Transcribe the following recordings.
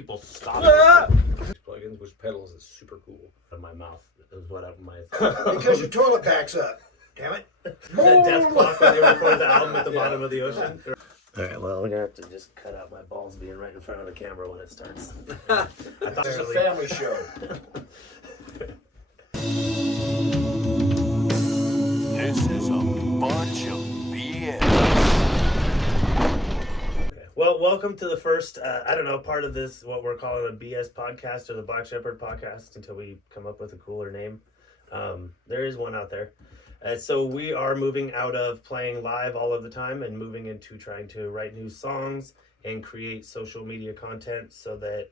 people stop. Plugins, which pedals is super cool. In my mouth is what because your toilet backs up. Damn it. That death clock when they recorded the album at the bottom of the ocean. All right, well, we're gonna have to just cut out my balls being right in front of the camera when it starts. I thought It's a family show. This is a bunch of BS. Okay. Well, welcome to the first, part of this, what we're calling a BS podcast or the Black Shepherd podcast until we come up with a cooler name. There is one out there. So we are moving out of playing live all of the time and moving into trying to write new songs and create social media content so that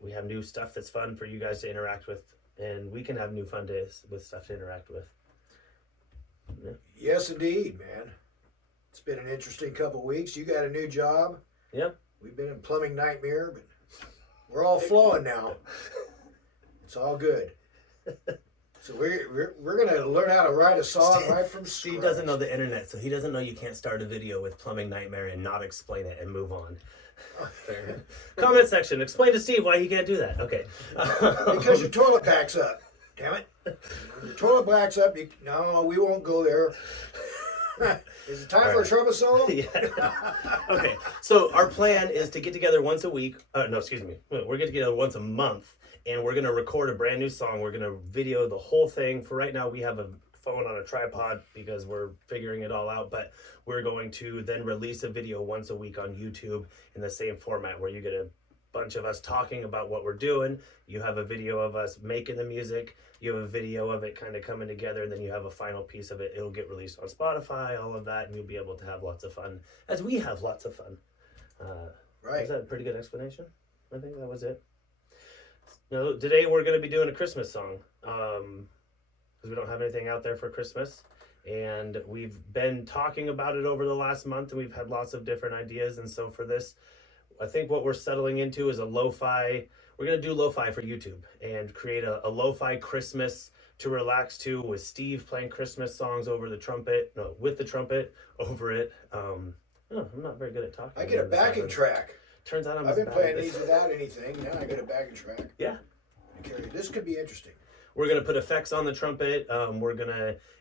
we have new stuff that's fun for you guys to interact with, and we can have new fun days with stuff to interact with. Yeah. Yes, indeed, man. It's been an interesting couple weeks. You got a new job. Yep. We've been in plumbing nightmare, but we're all flowing now. It's all good. So we're gonna learn how to write a song right from scratch. Steve doesn't know the internet, so he doesn't know you can't start a video with plumbing nightmare and not explain it and move on. Comment section. Explain to Steve why he can't do that. Okay. Because your toilet backs up. Damn it. When your toilet backs up, no, we won't go there. Is it time for a trumpet solo? Yeah. Okay. So our plan is to get together once a week. We're getting together once a month. And we're going to record a brand new song. We're going to video the whole thing. For right now, we have a phone on a tripod because we're figuring it all out. But we're going to then release a video once a week on YouTube in the same format where you get a bunch of us talking about what we're doing. You have a video of us making the music. You have a video of it kind of coming together. And then you have a final piece of it. It'll get released on Spotify, all of that. And you'll be able to have lots of fun as we have lots of fun. Right. Is that a pretty good explanation? I think that was it. No, today we're going to be doing a Christmas song because we don't have anything out there for Christmas, and we've been talking about it over the last month, and we've had lots of different ideas. And so for this, I think what we're settling into is a lo-fi. We're going to do lo-fi for YouTube and create a lo-fi Christmas to relax to, with Steve playing Christmas songs with the trumpet over it. I'm not very good at talking. I get a backing track. Turns out I've been playing these without anything. Now I get a backing track. Yeah. This could be interesting. We're going to put effects on the trumpet.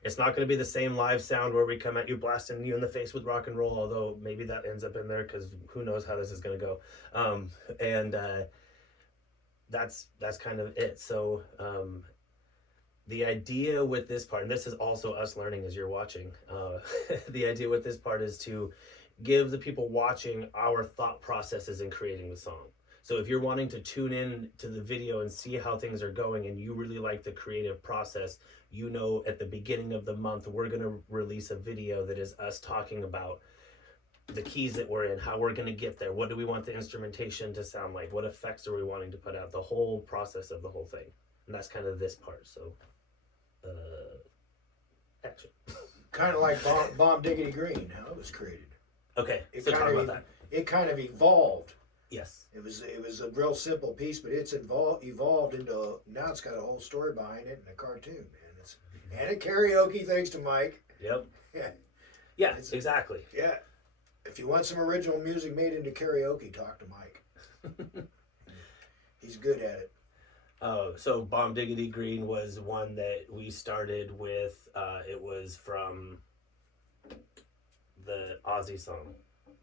It's not going to be the same live sound where we come at you blasting you in the face with rock and roll, although maybe that ends up in there because who knows how this is going to go. That's kind of it. So the idea with this part, and this is also us learning as you're watching, the idea with this part is to give the people watching our thought processes in creating the song. So if you're wanting to tune in to the video and see how things are going and you really like the creative process, at the beginning of the month, we're going to release a video that is us talking about the keys that we're in, how we're going to get there, what do we want the instrumentation to sound like, what effects are we wanting to put out, the whole process of the whole thing. And that's kind of this part. So, action. Kind of like Bomb Diggity Green, how it was created. Okay, so talk about that. It kind of evolved. Yes. It was a real simple piece, but it's evolved into, now it's got a whole story behind it and a cartoon, man. And a karaoke, thanks to Mike. Yep. Yeah. Yeah, exactly. Yeah. If you want some original music made into karaoke, talk to Mike. He's good at it. So Bomb Diggity Green was one that we started with. It was from the Ozzy song,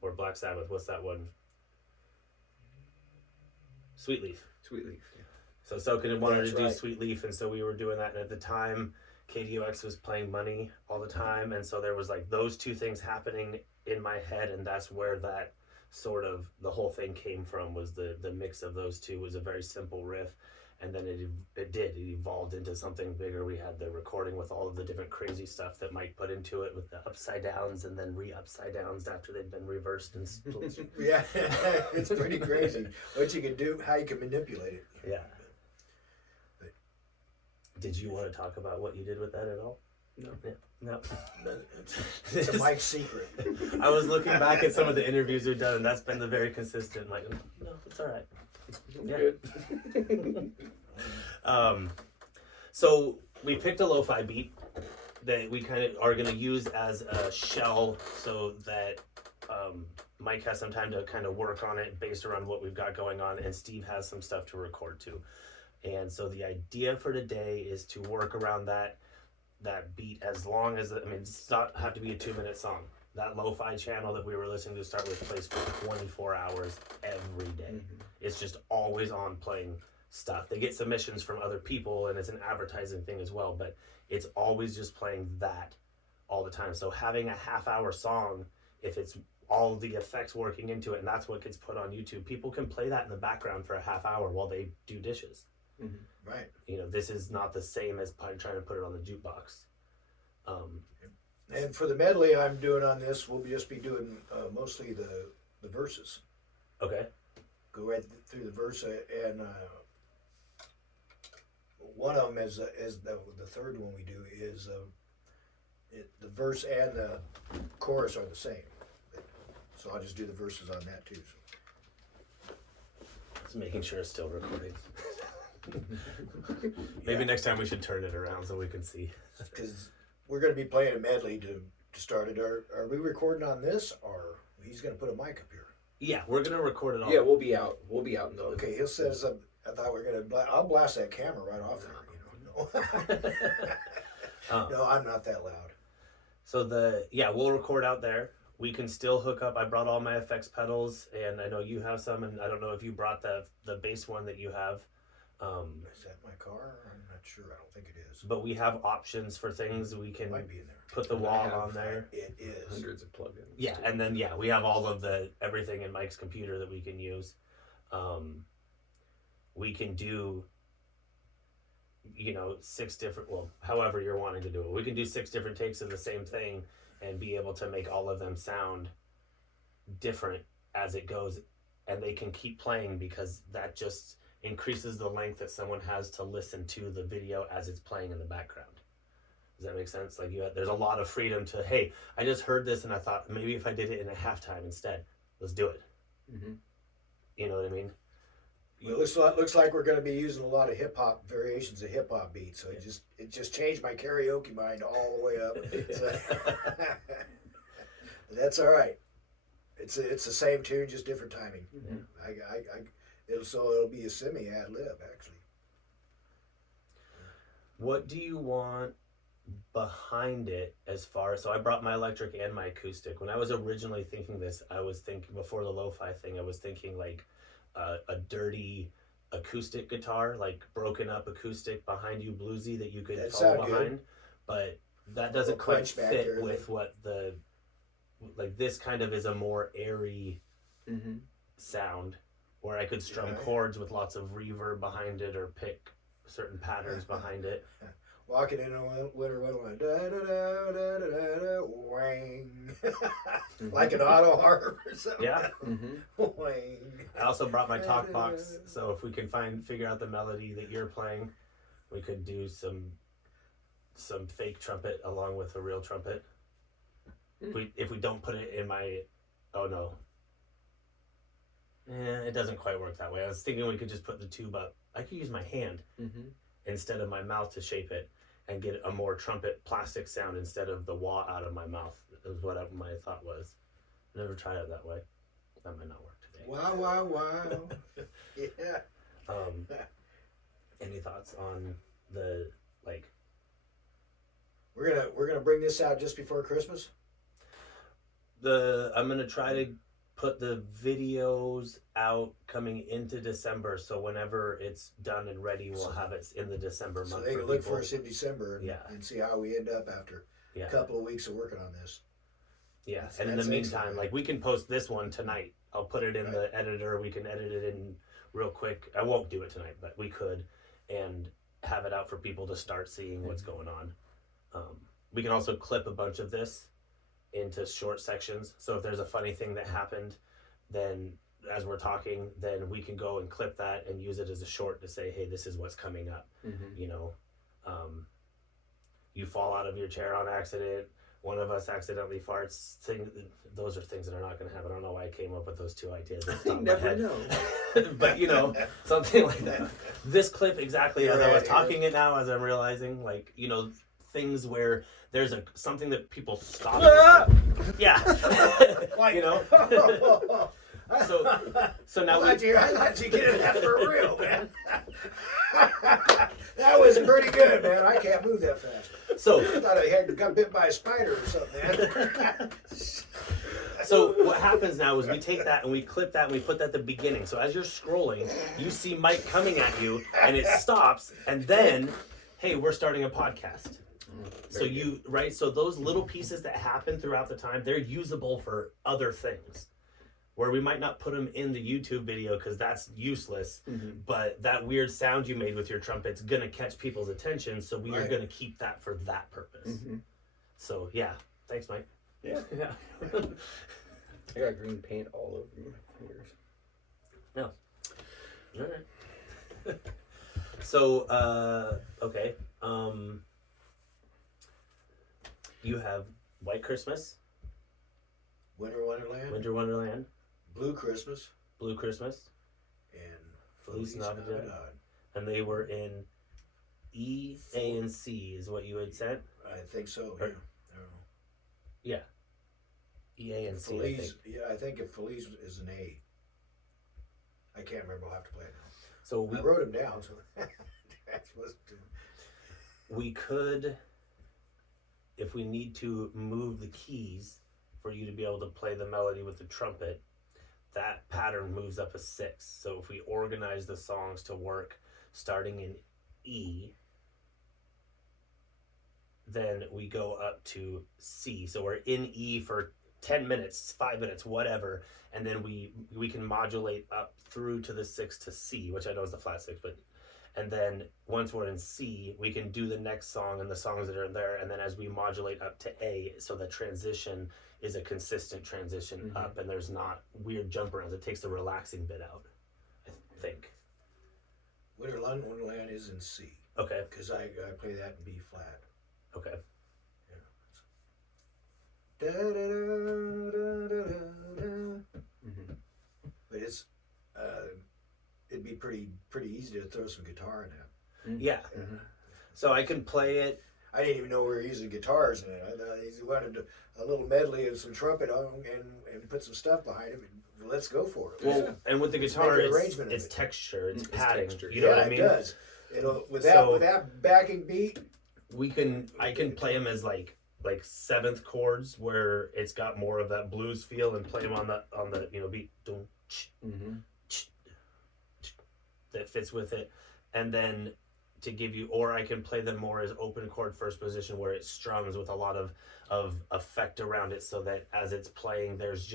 or Black Sabbath. What's that one? Sweet Leaf. Sweet Leaf, yeah. So Soken wanted to do Sweet Leaf, and so we were doing that. And at the time, KDOX was playing Money all the time, and so there was like those two things happening in my head, and that's where that sort of the whole thing came from. Was the mix of those two. It was a very simple riff. And then it evolved into something bigger. We had the recording with all of the different crazy stuff that Mike put into it, with the upside downs and then re-upside downs after they'd been reversed and split. Yeah, it's pretty crazy what you can do, how you can manipulate it. Yeah. But did you want to talk about what you did with that at all? No. Yeah. No. It's a Mike secret. I was looking back at some of the interviews we've done, and that's been the very consistent. Like, no, it's all right. Yeah. So we picked a lo-fi beat that we kind of are going to use as a shell so that Mike has some time to kind of work on it based around what we've got going on, and Steve has some stuff to record too. And so the idea for today is to work around that beat as long as, I mean, it's not have to be a 2-minute song. That LoFi channel that we were listening to start with plays for 24 hours every day. Mm-hmm. It's just always on playing stuff. They get submissions from other people, and it's an advertising thing as well, but it's always just playing that all the time. So having a half-hour song, if it's all the effects working into it, and that's what gets put on YouTube, people can play that in the background for a half hour while they do dishes. Mm-hmm. Right. You know, this is not the same as trying to put it on the jukebox. And for the medley I'm doing on this, we'll just be doing mostly the verses. Okay. Go right through the verse, and one of them is the third one we do is the verse and the chorus are the same. So I'll just do the verses on that too. Just making sure it's still recording. Maybe next time we should turn it around so we can see. Because we're going to be playing a medley to start it. Are we recording on this, or he's going to put a mic up here? Yeah, we're going to record it all. Yeah, we'll be out. We'll be out in the Okay, he'll set us up. I thought we were going to. I'll blast that camera right off there. You know, no, I'm not that loud. So we'll record out there. We can still hook up. I brought all my effects pedals, and I know you have some, and I don't know if you brought the bass one that you have. Is that my car? I'm not sure. I don't think it is. But we have options for things. We can Might be in there. put the wall on there. It is. hundreds of plugins. Yeah, too. and then we have all of everything in Mike's computer that we can use. We can do 6 different, however you're wanting to do it. We can do 6 different takes of the same thing and be able to make all of them sound different as it goes, and they can keep playing because that just increases the length that someone has to listen to the video as it's playing in the background. Does that make sense? Like there's a lot of freedom to, hey, I just heard this and I thought maybe if I did it in a halftime instead, let's do it. Mm-hmm. You know what I mean? Well, it looks like we're going to be using a lot of hip hop variations of hip hop beats. So it just changed my karaoke mind all the way up. So, that's all right. It's the same tune, just different timing. Mm-hmm. It'll be a semi ad lib actually. What do you want behind it as far as, so I brought my electric and my acoustic. When I was originally thinking this, I was thinking before the lo-fi thing, I was thinking like a dirty acoustic guitar, like broken up acoustic behind you, bluesy, that you could follow behind. Good. But that doesn't quite fit with what this kind of is a more airy sound where I could strum chords with lots of reverb behind it or pick certain patterns behind it. Walking in a winter wonderland, da da da da da da da, wang, like an auto harp or something. Yeah. Wang. I also brought my talk box, so if we can figure out the melody that you're playing, we could do some fake trumpet along with a real trumpet. If we don't put it in my, oh no. It doesn't quite work that way. I was thinking we could just put the tube up. I could use my hand instead of my mouth to shape it and get a more trumpet plastic sound instead of the wah out of my mouth. Is what my thought was. I never tried it that way. That might not work today. Wow. Yeah. Any thoughts on the We're gonna bring this out just before Christmas. I'm gonna try to put the videos out coming into December, so whenever it's done and ready, we'll have it in the December month. So they can look for us in December and see how we end up after a couple of weeks of working on this. Yeah, and in the meantime, we can post this one tonight. I'll put it in the editor. We can edit it in real quick. I won't do it tonight, but we could, and have it out for people to start seeing what's going on. We can also clip a bunch of this into short sections. So if there's a funny thing that happened, then as we're talking, then we can go and clip that and use it as a short to say, hey, this is what's coming up. You fall out of your chair on accident. One of us accidentally farts. Those are things that are not going to happen. I don't know why I came up with those 2 ideas. You never know. But something like that. This clip exactly as I was talking it now, as I'm realizing, things where there's something that people stop. Ah! Yeah. Like, You know? So now I thought you get that for real, man. That was pretty good, man. I can't move that fast. So I thought I got bit by a spider or something, man. So what happens now is we take that and we clip that and we put that at the beginning. So as you're scrolling, you see Mike coming at you and it stops, and then, hey, we're starting a podcast. So so those little pieces that happen throughout the time, they're usable for other things. Where we might not put them in the YouTube video because that's useless, but that weird sound you made with your trumpet's gonna catch people's attention, so we are gonna keep that for that purpose. So yeah, thanks, Mike. Yeah. Yeah. I got green paint all over my fingers. No. All right. So okay. You have White Christmas, Winter Wonderland, Winter Wonderland, Blue Christmas, Blue Christmas, and Feliz Navidad. Navidad. And they were in E, A, and C is what you had said? I think so. Or- Yeah. I don't know. Yeah. E, A, and C, I Feliz, think. yeah, I think if Feliz is an A. I can't remember. I'll have to play it now. So I wrote them down, so that's supposed to. we could, if we need to move the keys for you to be able to play the melody with the trumpet, that pattern moves up a 6. So if we organize the songs to work starting in E, then we go up to C. So we're in E for 10 minutes, 5 minutes, whatever, and then we can modulate up through to the 6 to C, which I know is the flat 6, but and then once we're in C, we can do the next song and the songs that are there, and then as we modulate up to A, so the transition is a consistent transition up, and there's not weird jump arounds. It takes the relaxing bit out, I think. Wonderland is in C. Okay. Because I play that in B flat. Okay. Da, da, da, da, da, da. But it's it'd be pretty easy to throw some guitar in that. Yeah. So I can play it. I didn't even know we were using guitars in it. I thought he wanted a little medley of some trumpet on and put some stuff behind it. And let's go for it. Well, and with the guitar, make an it's arrangement of it's it. texture, it's It's padding. texture. You know what I mean? It does. It'll with So- that backing beat. I can play them as like 7th chords where it's got more of that blues feel, and play them on the beat that fits with it, and then to give you, or I can play them more as open chord first position where it strums with a lot of effect around it, so that as it's playing, there's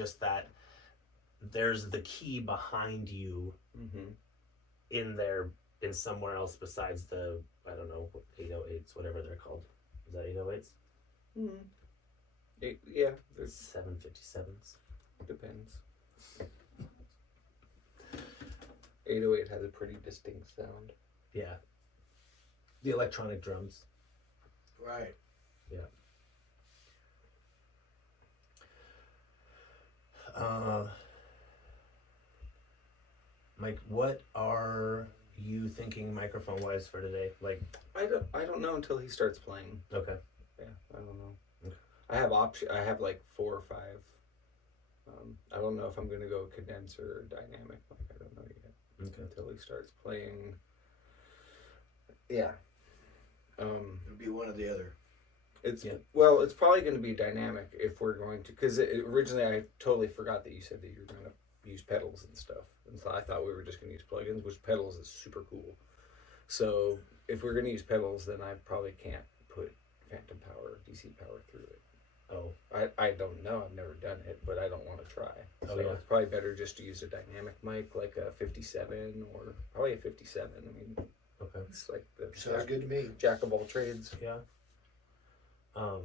the key behind you in there, in somewhere else besides the, I don't know, 808s, whatever they're called. Is that 808s? Yeah, there's 757s. depends. 808 has a pretty distinct sound. Yeah. The electronic drums. Right. Yeah. Mike, what are you thinking microphone wise for today? Like, I don't know until he starts playing. okay. Yeah, I don't know. Okay. I have like 4 or 5. I don't know if I'm gonna go condenser or dynamic. Like, I don't know yet. Okay. Until he starts playing. Yeah. It'll be one or the other. It's Yeah. well, it's probably going to be dynamic if we're going to, because originally I totally forgot that you said that you were going to use pedals and stuff, and so I thought we were just going to use plugins, which pedals is super cool. So if we're going to use pedals, then I probably can't put phantom power or DC power through it. Oh. I don't know. I've never done it, but I don't want to try. So yeah. it's probably better just to use a dynamic mic, like a 57 or probably a 57. I mean, Okay. it's like the Sounds good to me. jack of all trades. Yeah. I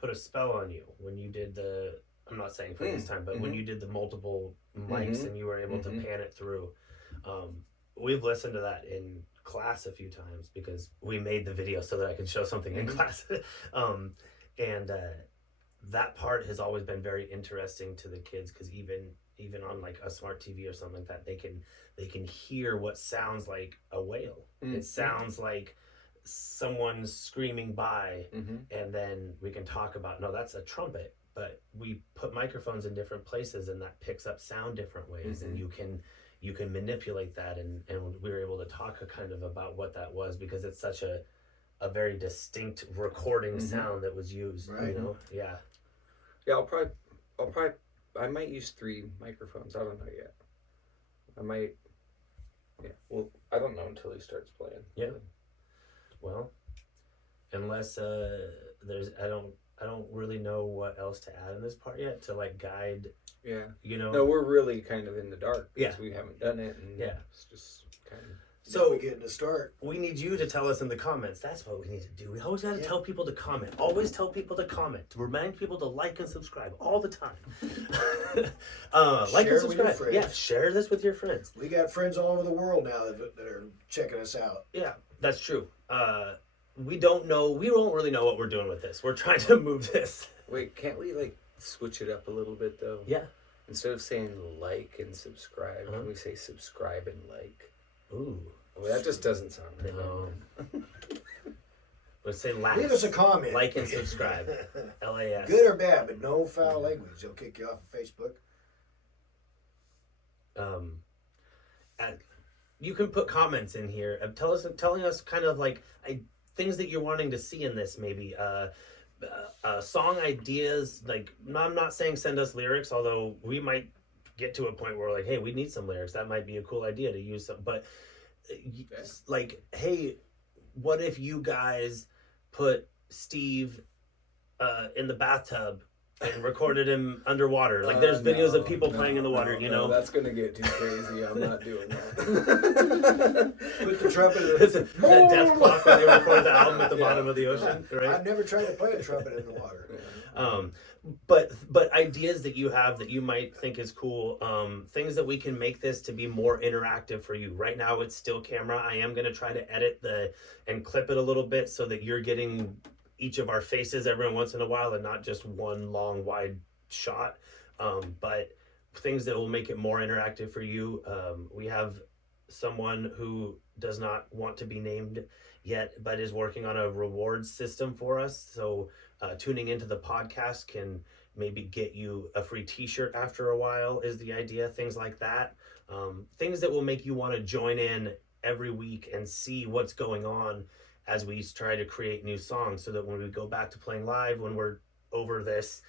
put a spell on you when you did the, I'm not saying for this time, but when you did the multiple mics and you were able to pan it through. We've listened to that in class a few times because we made the video so that I can show something in class. And that part has always been very interesting to the kids, because even on like a smart TV or something like that, they can hear what sounds like a whale. It sounds like someone screaming by, Mm-hmm. and then we can talk about, no, that's a trumpet, but we put microphones in different places, and that picks up sound different ways, and you can manipulate that, and we were able to talk kind of about what that was, because it's such a very distinct recording sound that was used. Right. You know, yeah. Yeah, I might use 3 microphones. I don't know yet. I might. Yeah. Well, I don't know until he starts playing. Yeah. Well, unless there's, I don't really know what else to add in this part yet to like guide. Yeah. You know. No, we're really kind of in the dark because Yeah. we haven't done it, and Yeah. it's just kind of. So we getting to start. We need you to tell us in the comments. That's what we need to do. We always got to tell people to comment. Always tell people to comment. To remind people to like and subscribe all the time. Like Share and it with your subscribe. friends. Yeah, share this with your friends. We got friends all over the world now that are checking us out. Yeah, that's true. We don't know. We won't really know what we're doing with this. We're trying to move this. Wait, can't we like switch it up a little bit though? Yeah. Instead of saying like and subscribe, can we say subscribe and like? Ooh. Well, that just doesn't sound right. No. Let's say last. Leave us a comment. Like and subscribe. LAS. Good or bad, but no foul language. They'll kick you off of Facebook. You can put comments in here. Telling us kind of like things that you're wanting to see in this, maybe song ideas. Like, I'm not saying send us lyrics, although we might get to a point where we're like, hey, we need some lyrics. That might be a cool idea to use some. But like, hey, what if you guys put Steve in the bathtub and recorded him underwater? Like, there's videos of people playing in the water, you know? That's gonna get too crazy. I'm not doing that. Put the trumpet in It's that death clock when they record the album at the bottom of the ocean, right? I've never tried to play a trumpet in the water. But ideas that you have that you might think is cool, things that we can make this to be more interactive for you. Right now it's still camera. I am going to try to edit and clip it a little bit so that you're getting each of our faces every once in a while and not just one long wide shot. But things that will make it more interactive for you. We have someone who does not want to be named yet, but is working on a reward system for us. So tuning into the podcast can maybe get you a free t-shirt after a while is the idea. Things like that. Things that will make you want to join in every week and see what's going on as we try to create new songs, so that when we go back to playing live, when we're over this,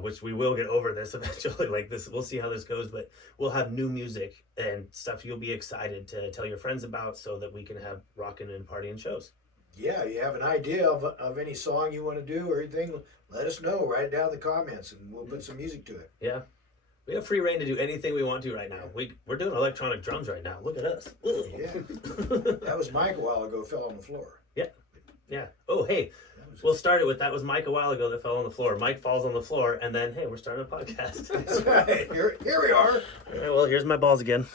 which we will get over this eventually, like this, we'll see how this goes, but we'll have new music and stuff you'll be excited to tell your friends about, so that we can have rocking and partying shows. Yeah, you have an idea of any song you want to do or anything, let us know. Write it down in the comments and we'll put some music to it. Yeah. We have free reign to do anything we want to right now. We're doing electronic drums right now. Look at us. Ugh. Yeah. That was Mike a while ago, fell on the floor. Yeah. Oh, hey, we'll start it with that was Mike a while ago that fell on the floor. Mike falls on the floor, and then, hey, we're starting a podcast. That's right. Here we are. All right, well, here's my balls again.